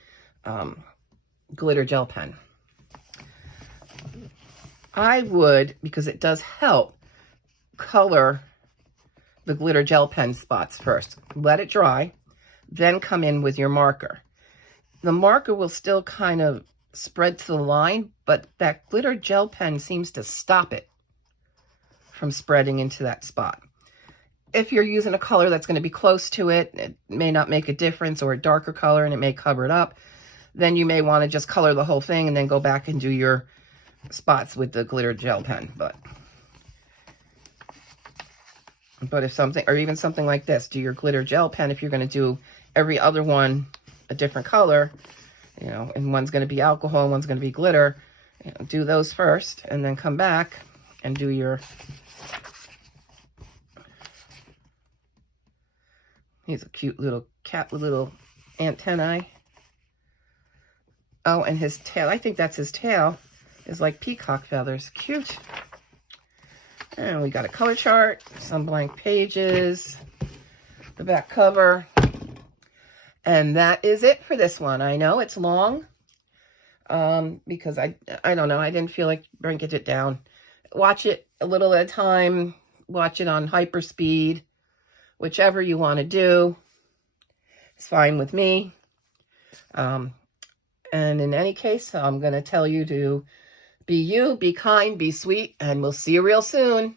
glitter gel pen. I would, because it does help, color the glitter gel pen spots first. Let it dry, then come in with your marker. The marker will still kind of spread to the line, but that glitter gel pen seems to stop it from spreading into that spot. If you're using a color that's going to be close to it, it may not make a difference, or a darker color and it may cover it up, then you may want to just color the whole thing and then go back and do your spots with the glitter gel pen. But if something, or even something like this, do your glitter gel pen. If you're going to do every other one a different color, you know, and one's going to be alcohol, one's going to be glitter, you know, do those first and then come back and do your, he's a cute little cat with little antennae. Oh, and his tail, I think that's his tail, is like peacock feathers. Cute. And we got a color chart, some blank pages, the back cover. And that is it for this one. I know it's long because I don't know, I didn't feel like breaking it down. Watch it a little at a time. Watch it on hyper speed. Whichever you want to do. It's fine with me. And in any case, I'm going to tell you to be you, be kind, be sweet, and we'll see you real soon.